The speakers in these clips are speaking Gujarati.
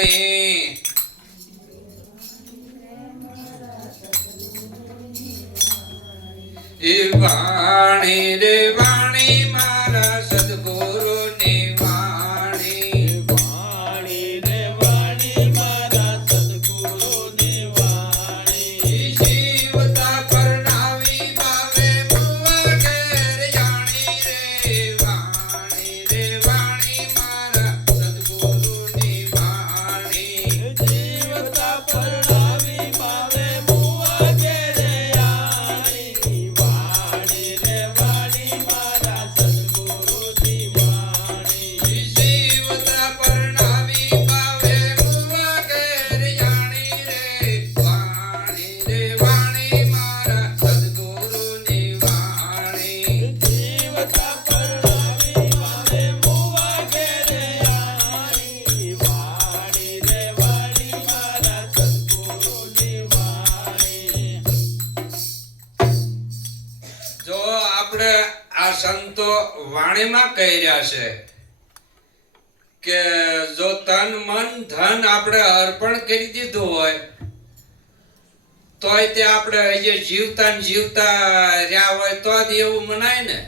એ વાણી રે વાણી મારા સદગુરુની વાણી વાણી રે વાણી મારા સદગુરુની વાણી જીવતા પરણાવી ભાવે મુવા ઘેર જાણી રે વાણી મારા સદગુરુની વાણી જીવતા પરણાવી ભાવે મુવા ઘેર આણી વાણી રે વાણી મારા સદગુરુની વાણી જીવતા પરણાવી ભાવે મુવા ઘેર જાણી રે વાણી મારા સદગુરુની વાણી જીવતા પરણાવી ભાવે મુવા ઘેર આણી વાણી રે વાણી મારા સદગુરુની વાણી જો આપણે આ સંતો વાણીમાં કહી રહ્યા છે કે જો તન મન ધન આપણે અર્પણ કરી દીધું હોય તોય તે આપણે જે જીવતા ને જીવતા રહ્યા હોય તો જ એવું મનાય ને.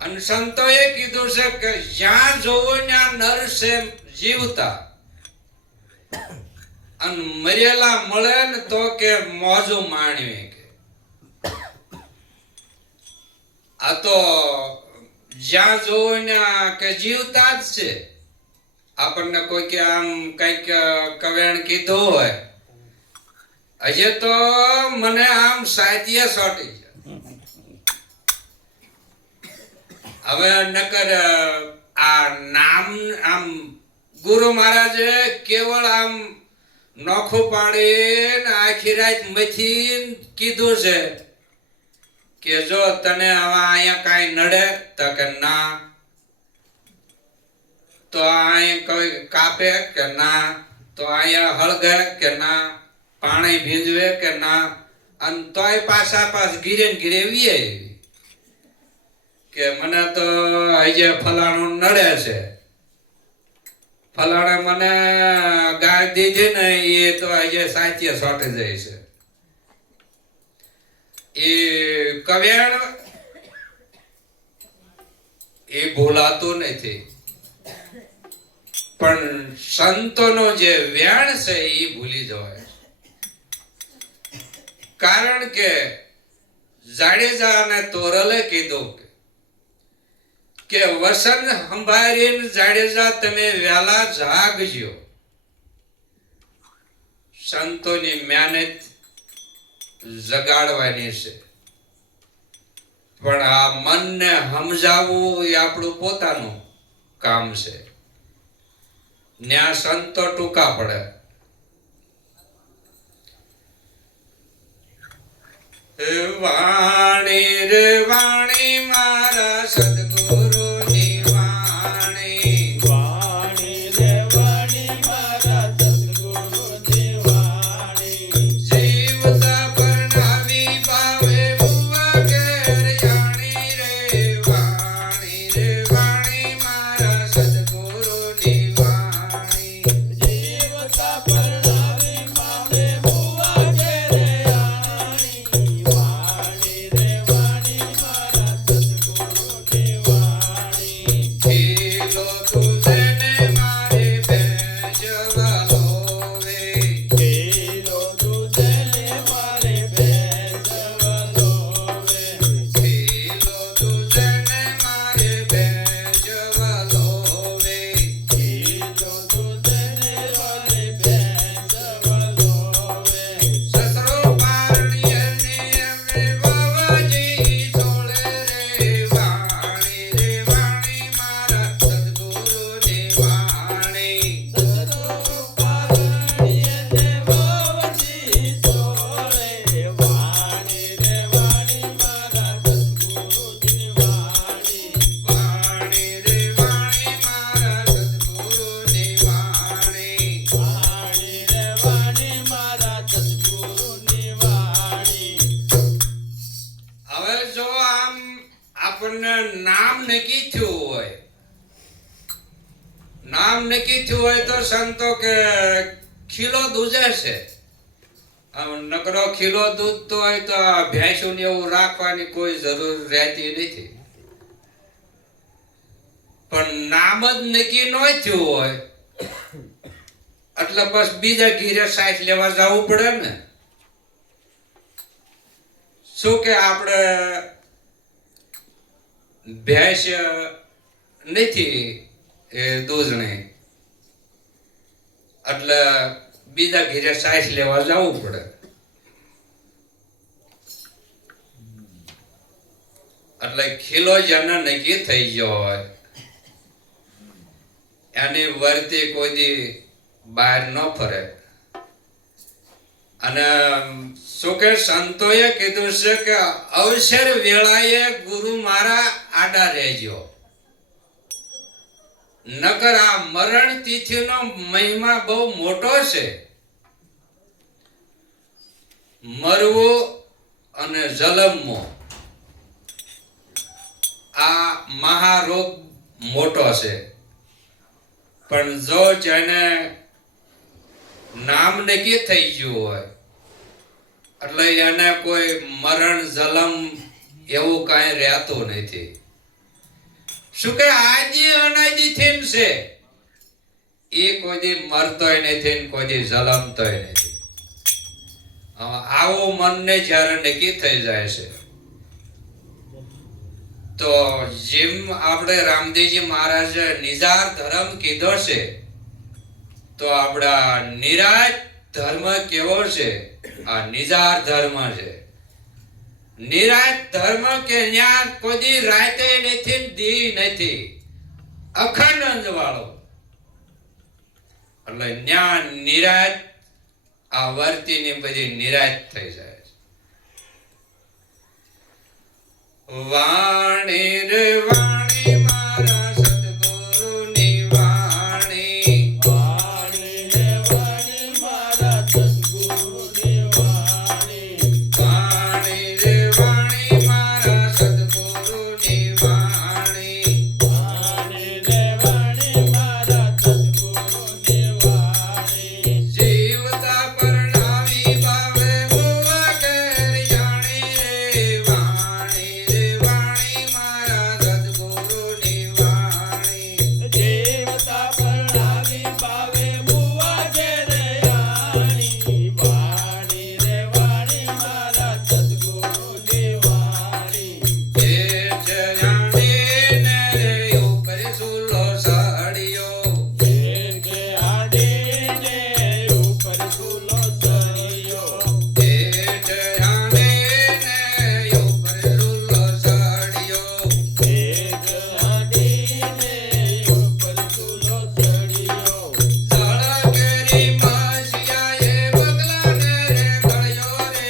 અને સંતોએ કીધું છે કે જ્યાં જોવો ત્યાં નર છે જીવતા અને મરેલા મળે ને તો કે મોજું માણવી કે આ તો જ્યાં જોવો ત્યાં કે જીવતા જ છે. આપણને કોઈ કે આમ કઈક કવેણ કીધું હોય હજે તો મને આમ સાહિત્ય સોટી છે. હવે નકર આ નામ આમ ગુરુ મહારાજે કેવળ આમ નોખું પાડીને આખી રાત મથી કીધું છે કે જો તને હવે અહીંયા કાંઈ નડે તો કે ના, તો અહીંયા કોઈ કાપે કે ના, તો અહીંયા હળગે કે ના, પાણી ભીંજવે કે ના, અને તોય પાછા ઘીરે ને ઘીરે વીએ કે મને તો હજે ફલાણું નડે છે, ફલાણે મને ગાય દીધી ને એ તો હજે સાચી સોટી જાય છે. એ કવેણ એ ભૂલાતું નથી, પણ સંતોનો જે વેણ છે એ ભૂલી જવાય. કારણ કે જાડેજા અને તોરલે કીધું કે વસન સંભાળીને જાડેજા તમે વહેલા જાગજો. સંતોની મહેનત જગાડવાની છે, પણ આ મનને સમજાવવું એ આપણું પોતાનું કામ છે. ન્યા સંતો ટૂંકા પડે. વાણી રે વાણી મારા સદગુરુની વાણી વાણી રે વાણી મારા સદગુરુની વાણી જીવતા પરણાવી ભાવે મુવા ઘેર જાણી રે વાણી મારા સદગુરુની વાણી જીવતા પરણાવી ભાવે મુવા ઘેર આણી વાણી રે વાણી મારા સદગુરુની વાણી હોય તો સંતો કે ખીલો દૂધે છે. આમ નકરો ખીલો દૂધતો હોય તો આ ભેંસું ને એવું રાખવાની કોઈ જરૂર રહેતી નથી. પણ નામ જ નક્કી ન થયું હોય એટલે બસ બીજા ઘીરે સાઈઠ લેવા જવું પડે ને. શું કે આપણે ભેંસ નથી એ દૂધણી એટલે બીજા ઘીરે સાઈઠ લેવા જવું પડે. એટલે ખીલો જેને નક્કી થઈ ગયો હોય એની વર્તી કોઈ દી બહાર ન ફરે. અને શું કે સંતોએ કીધું છે કે અવસર વેળાએ ગુરુ મારા આડા રહેજો. નકર આ મરણ તિથિનો મહિમા બહુ મોટો છે. મરવો અને જલમવો આ મહારોગ મોટો છે. પણ જો જેને નામ નક્કી થઈ ગયું હોય એટલે એને કોઈ મરણ જલમ એવું કાંઈ રહેતું નથી. શું કે આદિ અનાદિ થીન છે એ કોઈ દી મરતોય નથી ને કોઈ દી જલમતોય નથી. આવું મનને જ્યારે નક્કી થઈ જાય છે તો જેમ આપણે રામદેવજી મહારાજે નિજાર ધર્મ કીધો છે તો આપણા નિરાજ ધર્મ કેવો છે? આ નિજાર ધર્મ છે. નિરાજ ધર્મ કે ન્યા કોઈ રાતે નથી દી નથી, અખંડ અંજવાળો. એટલે ન્યા નિરાજ આ વર્તીની બધી નિરાજ થઈ જાય છે. વાણી રે વાણી મારા સદગુરુની વાણી. વાણી રે વાણી મારા સદગુરુની વાણી. વાણી રે વાણી મારા સદગુરુની વાણી. વાણી રે વાણી મારા સદગુરુની વાણી. જીવતા પરણાવી ભાવે મુવા ઘેર જાણી રે. વાણી રે વાણી મારા સદગુરુની વાણી. દેવતા પરણાવી પાવે મુવા ઘેરે આણી. વાણી રે વાણી મારા સદગુરુની વાણી. એ જયાને ને ઉપર સુલો સાડિયો. ઘેર કે આડીને ઉપર ફૂલો સરિયો. એ જયાને ને ઉપર સુલો સાડિયો. ઘેર કે આડીને ઉપર ફૂલો સરિયો. સળગેરી માસિયાએ બગલાને રે ગળ્યો રે.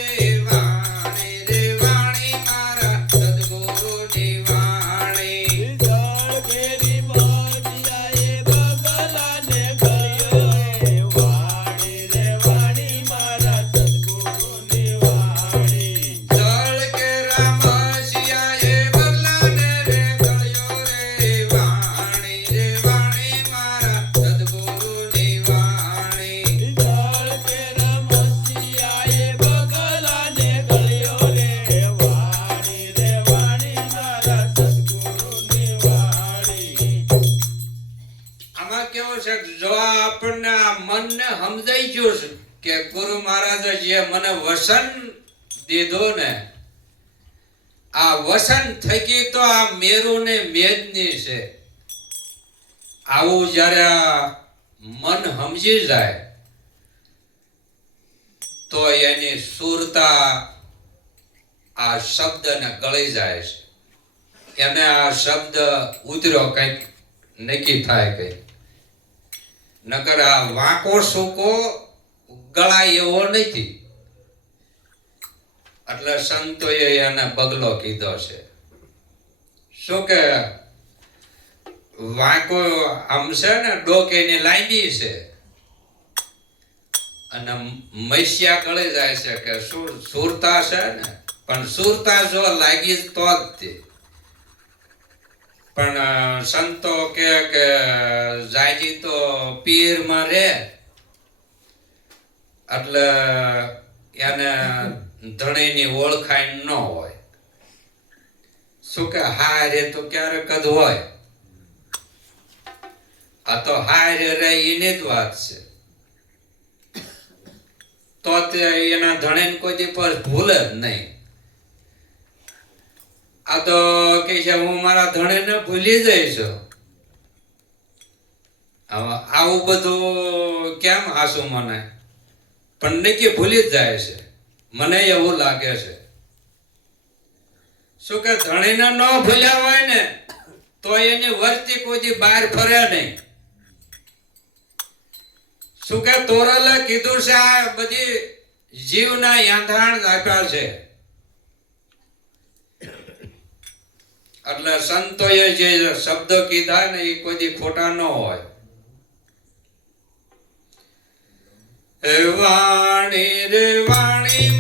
વાણી રે વાણી મારા સદગુરુની વાણી. જળ ઘેરી મોતિયાએ બગલાને ગળ્યો રે. વાણી રે વાણી મારા સદગુરુની વાણી. જળ કેરા માસિયાએ બગલાને રે ગળ્યો રે. વાણી રે વાણી મારા સદગુરુની વાણી. જળ કેરા મોતિયાએ બગલાને ગળ્યો રે. વાણી રે વાણી મારા સદગુરુની વાણી. આમાં કેવું છે કે જો આપણને આ મનને સમજાઈ ગયું છે કે ગુરુ મહારાજે જે મને વસન દીધું ને આ વસન થકી તો આ મેરુ ને મેદની છે. આવું જ્યારે આ મન સમજી જાય તો એની સુરતા આ શબ્દને ગળી જાય છે. એને આ શબ્દ ઉતર્યો કંઈક નક્કી થાય કંઈક. નકર આ વાંકો સૂકો ગળાય એવો નથી. એટલે સંતોએ એને બગલો કીધો છે. શું કે વાંકો આમ છે ને ડોકેની લાંબી છે અને મૈસિયા ગળી જાય છે કે સુરતા છે ને, પણ સુરતા જો લાગી તો જ તે. પણ સંતો કે જાયજી તો પીરમાં રે એટલે એને ધણીની ઓળખાણ ન હોય. શું કે હારે તો ક્યારેક જ હોય. આ તો હારે રે એની જ વાત છે. તો તે એના ધણીને કોઈ દી પર ભૂલે જ નહીં. આ તો કે છે હું મારા ધણીને ભૂલી જઈશ. આવું બધું કેમ આસુ મને, પણ નક્કી ભૂલી જ જાય છે. મને એવું લાગે છે. શું કે ધણીને ન ભૂલ્યા હોય ને તો એની વર્તી કોઈ દી બહાર ફરે નહીં. શું કે તોરલે કીધું છે આ બધી જીવના યાંધાણ આપ્યા છે. એટલે સંતોએ જે શબ્દ કીધા ને એ કોઈ દી ખોટા ન હોય. વાણી રે વાણી